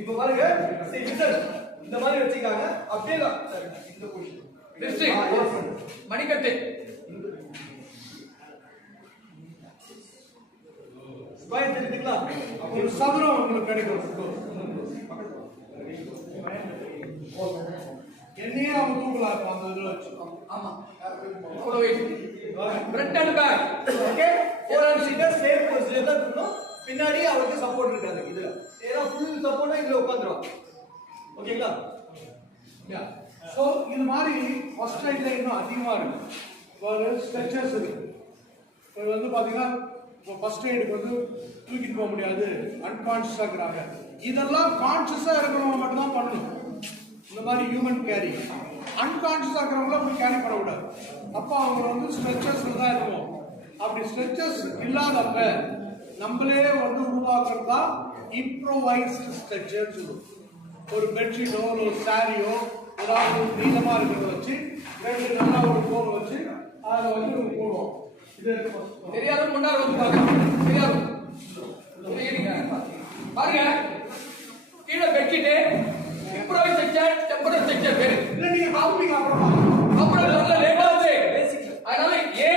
இப்ப பாருங்க இந்த மாதிரி வச்சிருக்காங்க. அப்படியே இந்த பொசிஷன் மணிக்கட்டு ஸ்கொயர் தெரிஞ்சுக்கலாம். ஒரு சதுரம் உங்களுக்கு கிடைக்கும். என்னையே அவங்க தூக்கலாம் அந்த இதுல வச்சு. ஆமா front and back. Okay, four and sitter safe பொசிஷன்ல இருக்கணும். பின்னாடி அவருக்கு சப்போர்ட் இருக்காது இதுல. ஏன்னா ஃபுல் சப்போர்ட்டா இதுல உட்கார்ந்துரும். ஓகேங்களா? யா. சோ இந்த மாதிரி ஃபர்ஸ்ட் லைன்ல இன்னும் அதிகமா இருக்கு. ஒரு ஸ்ட்ரெச்சர்ஸ் இருக்கு. இப்போ வந்து பாத்தீங்கன்னா இப்போ ஃபர்ஸ்ட் எய்டுக்கு வந்து தூக்கிட்டு போக முடியாது, அன்கான்ஷியஸா இருக்கிறாங்க. இதெல்லாம் கான்ஷியஸா இருக்கிறவங்க மட்டும் தான் பண்ணணும். இந்த மாதிரி ஹியூமன் கேரி. அன்கான்ஷியஸா இருக்கிறவங்கள அப்படி கேரி பண்ணக்கூடாது. அப்போ அவங்க வந்து ஸ்ட்ரெச்சர்ஸ்ல தான் இருக்கும். அப்படி ஸ்ட்ரெச்சர்ஸ் இல்லாதப்ப நம்மளே வந்து உருவாக்குறது தான் இம்ப்ரோவைஸ்ட் ஸ்ட்ரெச்சர்ஸ். ஒரு பெட்ஷீட்டோ ஒரு சாரியோ ஏதாவது நீளமா இருக்கிறத வச்சு ரெண்டு நல்லா ஒரு கோல் வச்சு அதை வந்து போடுவோம். தெரியாத முன்னாடி வந்து தெரியாது பாருங்க. கீழே bedsheet improvise structure, temporary structure பேரு. இல்ல நீங்க பாப்பீங்க அப்புறமா. அப்புறம் நல்ல லேட் ஆகுது. அதனால ஏ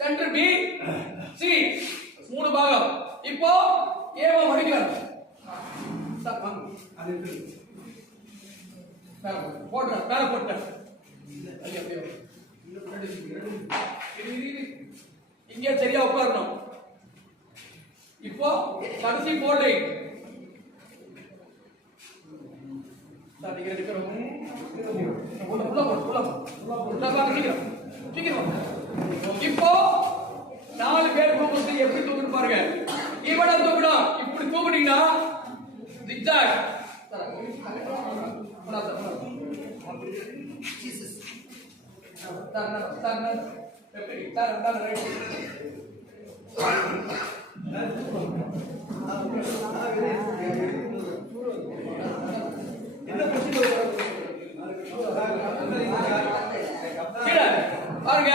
சென்டர் பி சி மூணு பாகம். இப்போ ஏவா மடிக்கலாம். சார் வாங்க. அது போடுற மேல போட்ட இங்க சரியா உட்காரணும். இப்போ கடைசி போடு இப்போ 4 பேர் தூக்குறது எப்படி தூக்குன்னு பாருங்க. இவனை தூக்கணும். இப்படி தூக்குனீங்கன்னா ஜிக்ஜாக் பாருங்க.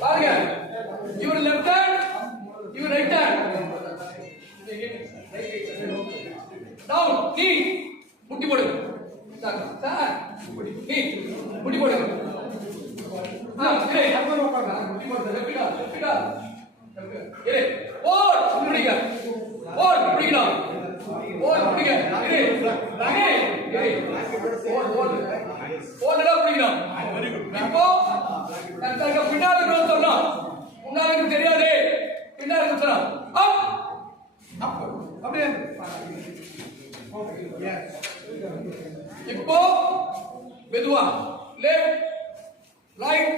பாருங்க, இவர் லெஃப்ட் ஹேண்ட், இவர் ரைட் ஹேண்ட். டவுன் நீ முட்டி போடு. சார் நீ முட்டி போடு. இரு முட்டி போடு. லெஃப்டா லெஃப்டா இரு. ஓர் பிடிங்க. ஓர் பிடிக்கலாம். ஓர் பிடிங்க. இரு ஓர் ஓர் ஓர்டா பிடிக்கலாம். இப்போ எனக்கு பின்னாடி சொன்னா முன்னாடி தெரியாது. பின்னாடி சொன்னா அப் அப் அப்படியே. இப்போ மெதுவா லெஃப்ட் ரைட்